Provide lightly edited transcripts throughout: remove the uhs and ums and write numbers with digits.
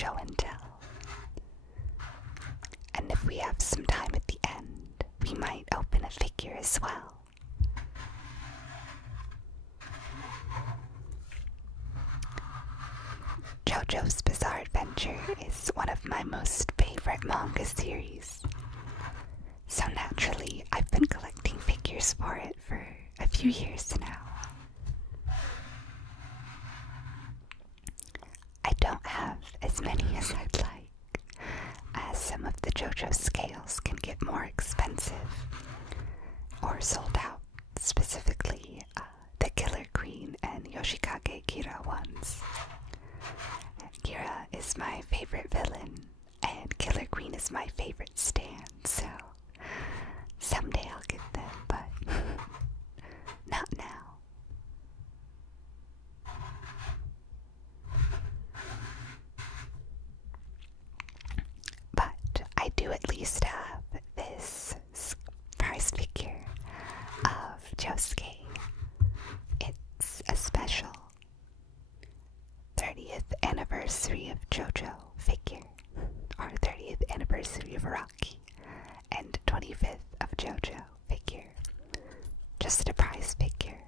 show and tell. And if we have some time at the end, we might open a figure as well. Jojo's Bizarre Adventure is one of my most favorite manga series. So naturally, I've been collecting figures for it for a few years now. I don't have as many as I'd like, as some of the Jojo scales can get more expensive or sold out, specifically the Killer Queen and Yoshikage Kira ones. Kira is my favorite villain, and Killer Queen is my favorite stand, so someday I'll get them, but not now. But I do at least have this prize figure of Josuke. It's a special 30th anniversary of Jojo figure, or 30th anniversary of Rocky, and 25th of Jojo figure. Just a prize figure.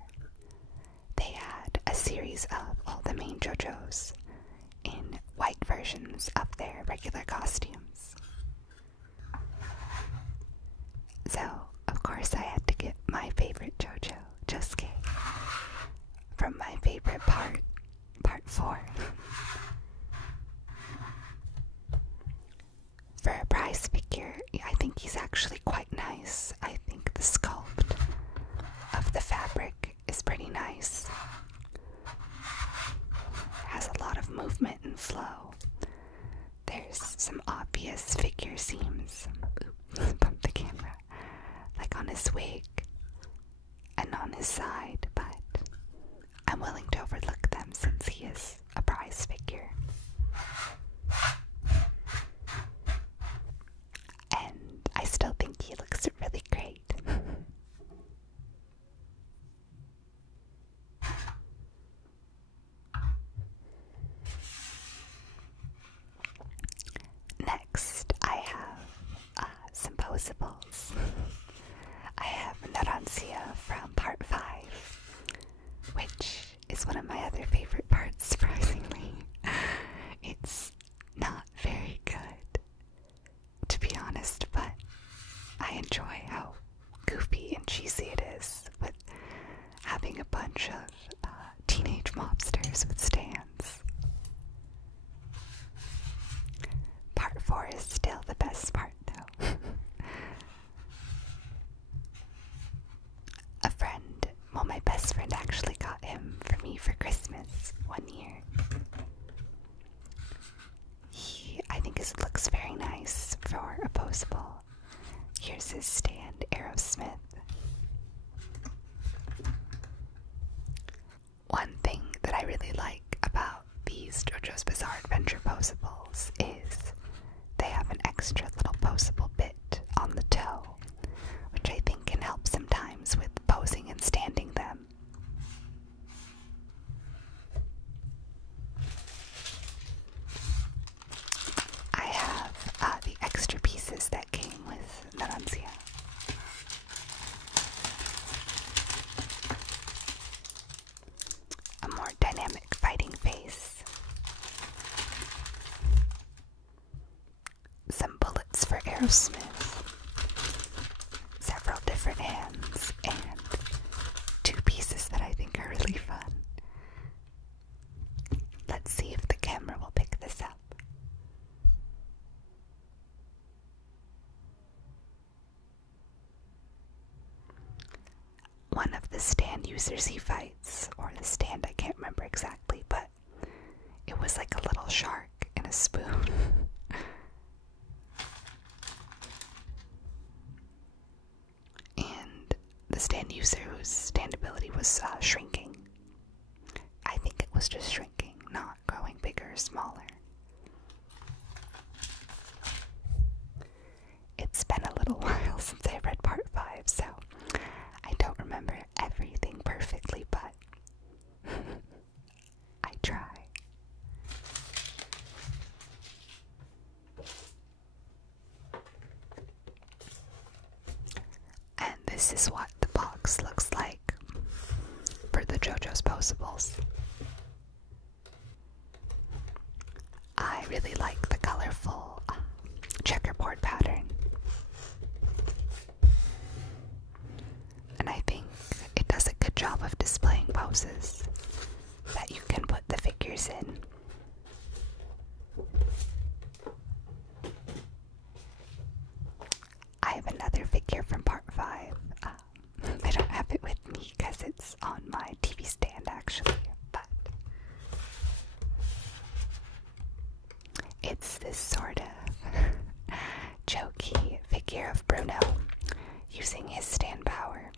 They had a series of all the main Jojos in white versions of their regular costumes. So, of course, I had to get my favorite Jojo, Josuke, from my favorite part 4. For a prize figure, I think he's actually quite nice. I think the sculpt of the fabric is pretty nice. Has a lot of movement and flow. There's some obvious figure seams. Oops, bump the camera. Like on his wig and on his side, but I'm willing to overlook them since he is a prize figure. And I still think he looks really great. Next, I have some posables. I have Naransia from part 5, which is one of my other favorite parts, surprisingly. It's not very good, to be honest, but I enjoy how goofy and cheesy it is with having a bunch of teenage mobsters with stands. Part 4 is still the best part, though. A friend, well, my best friend actually got him for me for Christmas one year. I think it looks very nice for a posable. Here's his stand, Aerosmith. One thing that I really like about these Jojo's Bizarre Adventure posables is they have an extra little posable bit on the toe, which I think can help sometimes with posing and standing them. I have the extra pieces that came with Naransia. A more dynamic fighting face. Some bullets for Aerosmith. Several different hands, and 2 pieces that I think are really fun. Let's see if the camera will pick this up. One of the stand users he fights, or the stand, I can't remember exactly, but it was like a little shark in a spoon. And the stand user whose stand ability was shrinking. I think it was just shrinking, not growing bigger or smaller. It's been a little while since I read part 5, so I don't remember everything perfectly, but I try. this is what the box looks like for the Jojos posables. I really like the colorful checkerboard pattern. And I think it does a good job of displaying poses that you can put the figures in. I have another figure from part 5. I don't have it with me because it's on my TV stand actually, but it's this sort of jokey figure of Bruno using his stand power,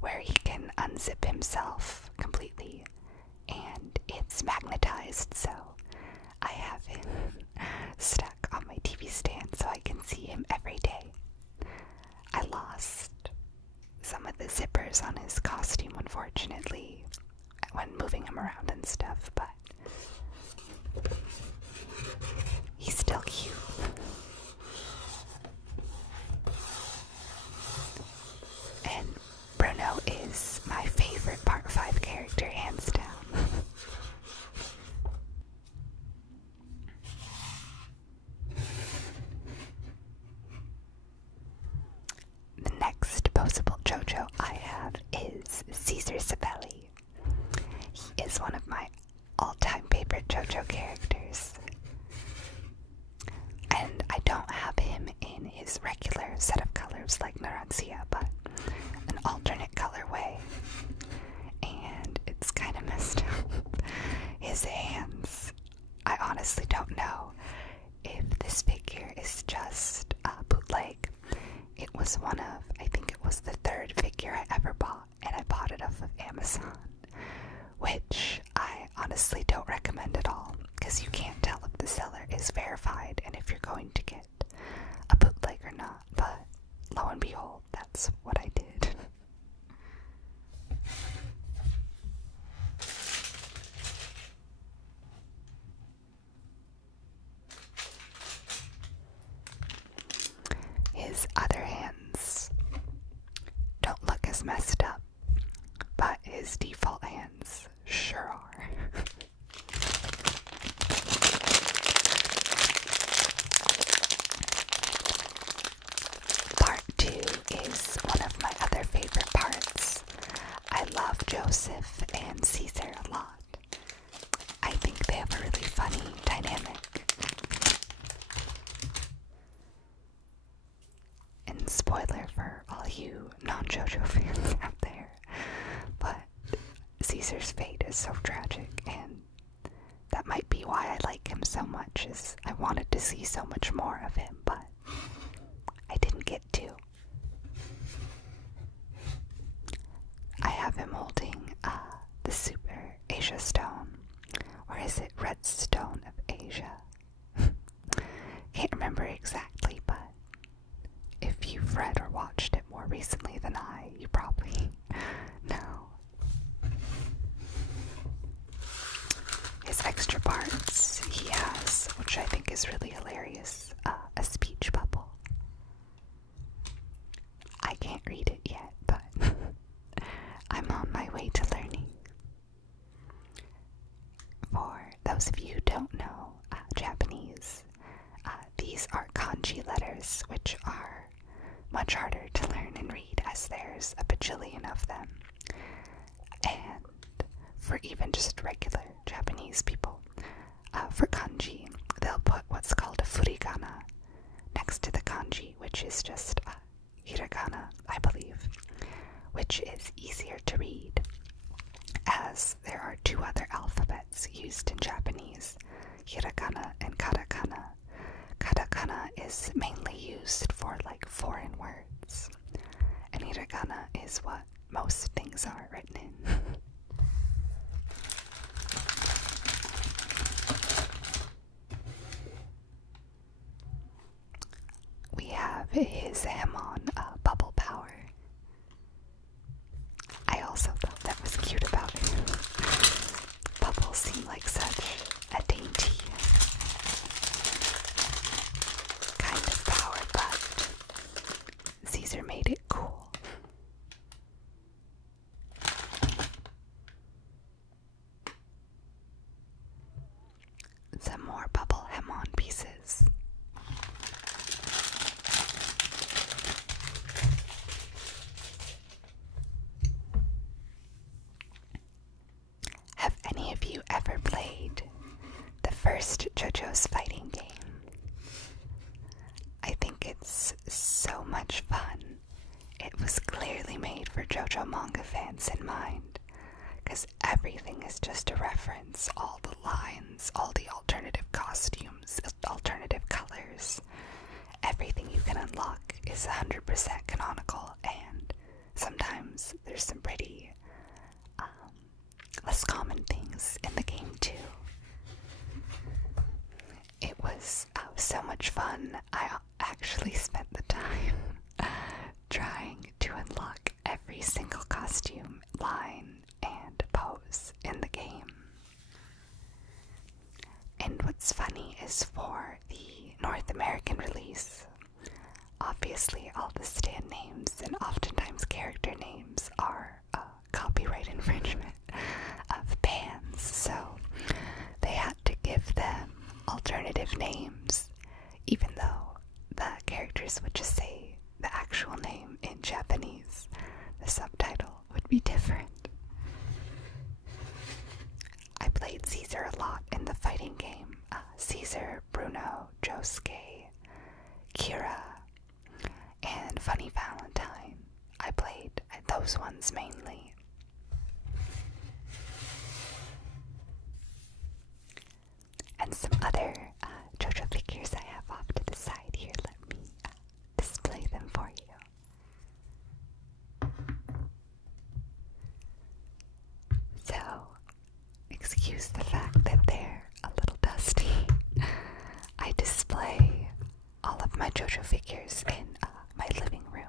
where he can unzip himself completely, and it's magnetized, so I have him stuck on my TV stand so I can see him every day. I lost some of the zippers on his costume, unfortunately, when moving him around and stuff, but he's still cute. And Bruno is my favorite part 5 character, hands down. The next posable Jojo I have is Caesar Sabelli. He is one of my all-time favorite Jojo characters. And I don't have him in his regular set of colors like Narantia, but an alternate colorway. And it's kind of messed up. His hands, I honestly don't know if this figure is just a bootleg. It was one of, I think it was the 3rd figure I ever bought, and I bought it off of Amazon, which I honestly don't recommend at all, because you can't tell if the seller is verified and if you're going to get a bootleg or not, but lo and behold, that's what I did. His other hands don't look as messed up, but his default hands sure are. Part 2 is one of my other favorite parts. I love Joseph and Caesar a lot. I think they have a really funny dynamic. And spoiler for all you non-Jojo fans out there, but Caesar's fate is so tragic, and that might be why I like him so much, is I wanted to see so much more of him, but I didn't get to. I have him holding the Super Asia Stone, or is it Red Stone of Asia? Can't remember exactly, but if you've read or watched it more recently than I, you probably know. His extra parts he has, which I think is really hilarious, a speech bubble. I can't read it yet, but I'm on my way to learning. For those of you who don't know Japanese, these are kanji letters, which are much harder to learn and read as there's a bajillion of them. And for even just regular Japanese people, for kanji, they'll put what's called a furigana next to the kanji, which is just hiragana, I believe, which is easier to read, as there are 2 other alphabets used in Japanese, hiragana and katakana. Katakana is mainly used for like foreign words, and hiragana is what most things are written in. We have his Hamon bubble power. I also thought that was cute about him. Bubbles seem like such a dainty kind of power, but Caesar made it cool. releases. Have any of you ever played the first Jojo's fighting game? I think it's so much fun. It was clearly made for Jojo manga fans in mind, because everything is just a reference. All the lines, all the alternative costumes, alternative colors, everything you can unlock is 100% canonical, and sometimes there's some pretty less common things in the game too. It was so much fun. I actually spent the time trying to unlock every single costume, line, and pose in the game. And what's funny is for the North American release, obviously all the stand names and oftentimes character names are copyright infringement of bands, so they had to give them alternative names, even though the characters would just say the actual name in Japanese. The subtitle would be different. I played Caesar a lot in the fighting game. Caesar, Bruno, Josuke, Kira, and Funny Valentine. I played those ones mainly. And some other Jojo figures I have off to the side here. Let me display them for you. So, excuse the fact that they're a little dusty. I display all of my Jojo figures in my living room.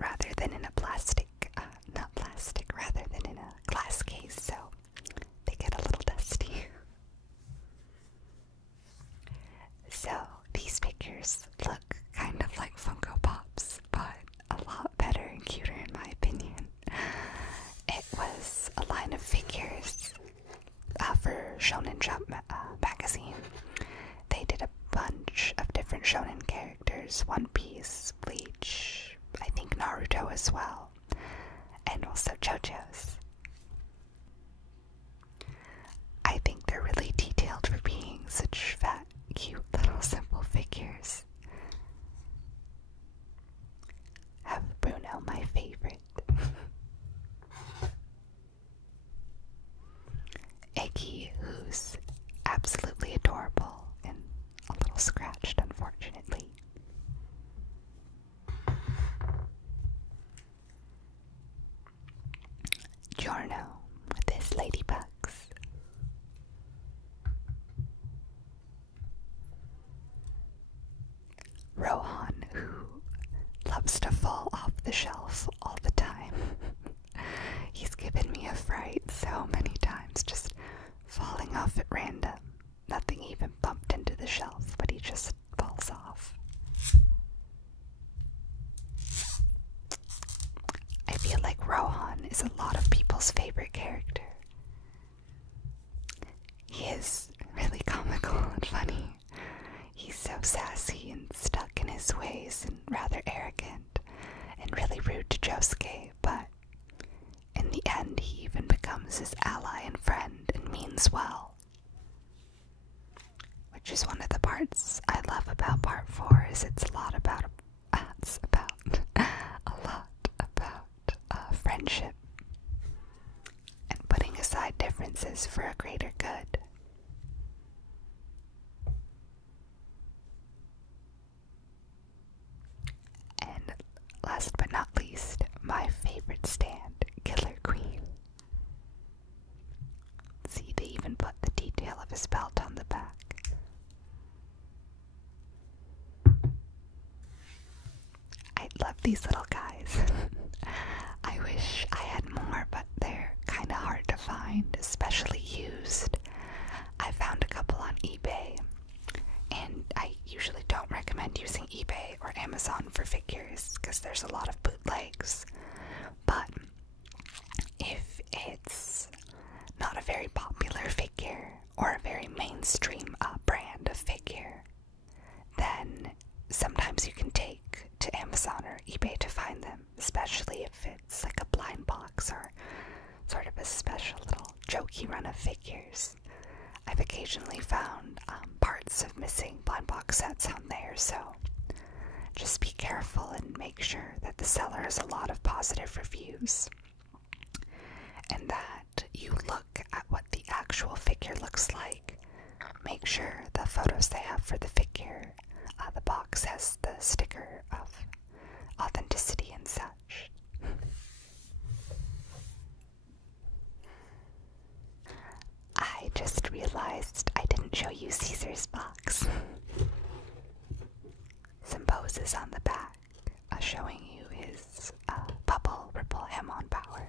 Rather than in a rather than in a glass case, so they get a little dusty. So these figures look kind of like Funko Pops, but a lot better and cuter in my opinion. It was a line of figures for Shonen Jump magazine. They did a bunch of different shonen characters, One Piece, Bleach, I think Naruto as well, and also Jojos. I think they're really detailed for being such fat, cute little simple figures. Have Bruno, my favorite. Iggy, who's absolutely adorable and a little scratched, unfortunately. Giorno with his ladybugs. Rohan, who loves to fall off the shelf all the time. He's given me a fright so many times, just falling off at random. Nothing even bumped into the shelf, but he just falls off. I feel like Rohan is a lot of people's favorite character. He is really comical and funny. He's so sassy and stuck in his ways and rather arrogant and really rude to Josuke, but in the end he even becomes his ally and friend and means well. Which is one of the parts I love about part 4, is it's a lot about friendship and putting aside differences for a greater good. And last but not least, my favorite stand, Killer Queen. See, they even put the detail of his belt on the back. I love these little guys. I wish I had more, but they're kind of hard to find, especially used. I found a couple on eBay, and I usually don't recommend using eBay or Amazon for figures because there's a lot of bootleg jokey run of figures. I've occasionally found parts of missing blind box sets on there, so just be careful and make sure that the seller has a lot of positive reviews and that you look at what the actual figure looks like. Make sure the photos they have for the figure, the box has the sticker of authenticity and such. I just realized I didn't show you Caesar's box. Some poses on the back showing you his bubble ripple hem-on power.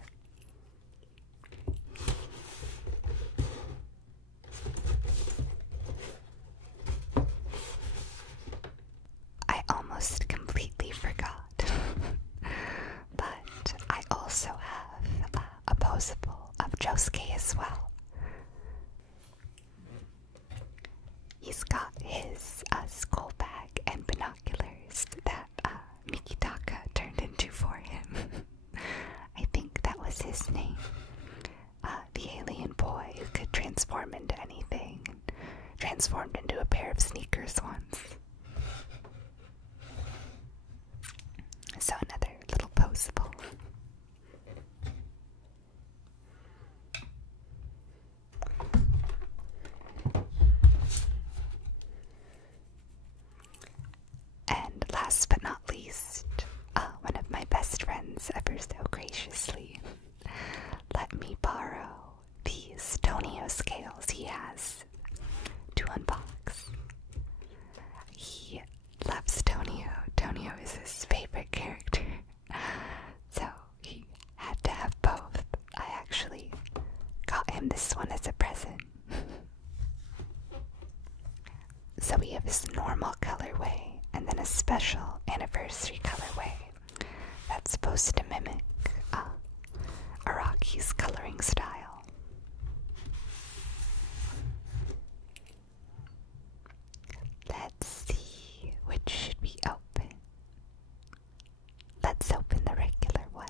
I almost completely forgot, but I also have a posable of Josuke as well. He's got his school bag and binoculars that Mikitaka turned into for him. I think that was his name. The alien boy who could transform into anything, and transformed into a pair of sneakers once. So another little posable. And last but not least, one of my best friends ever so graciously let me borrow these Tonio scales he has to unbox. He loves Tonio. Tonio is his favorite character, so he had to have both. I actually got him this one as a present. So we have his normal colorway and then a special anniversary colorway that's supposed to mimic Araki's coloring style. Let's see, which should we open? Let's open the regular one.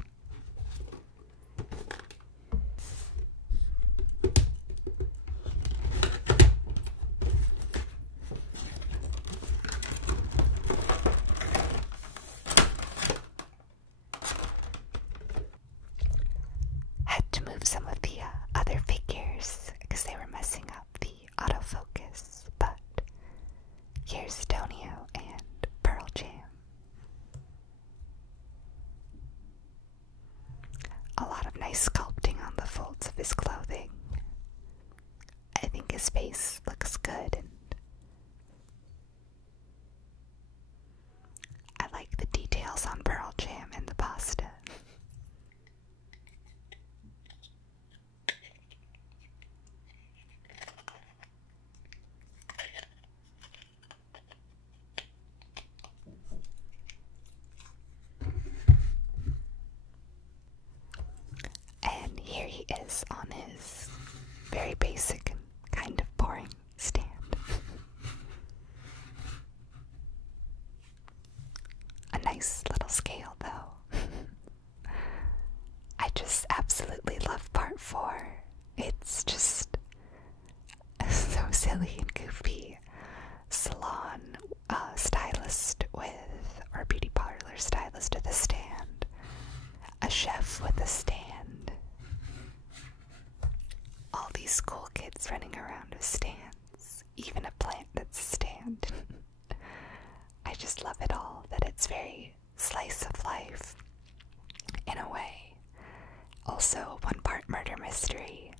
Had to move some of the other figures because they were messing up the autofocus, but here's Tonio and Pearl Jam. A lot of nice sculpting on the folds of his clothing. I think his face looks good, and I like the details on Pearl Jam and the pasta. And here he is on his very basic and kind of boring stand. A nice little scale, though. I just absolutely love part 4. It's just so silly and goofy. Salon stylist with, or beauty parlor stylist with a stand. A chef with a stand. All these cool kids running around with stands. Even a plant that's a stand. I just love it all, that it's very slice of life in a way. Also, one part murder mystery,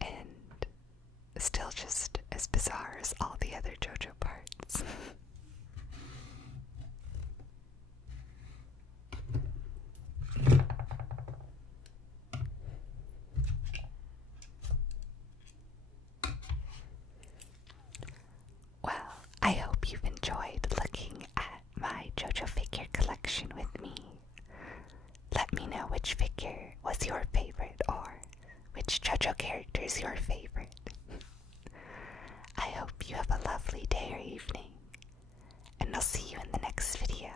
and still just as bizarre as all the other Jojo parts. Well, I hope you've enjoyed looking at my Jojo figure collection with me. Let me know which figure was your favorite, or which Jojo character is your favorite. I hope you have a lovely day or evening, and I'll see you in the next video.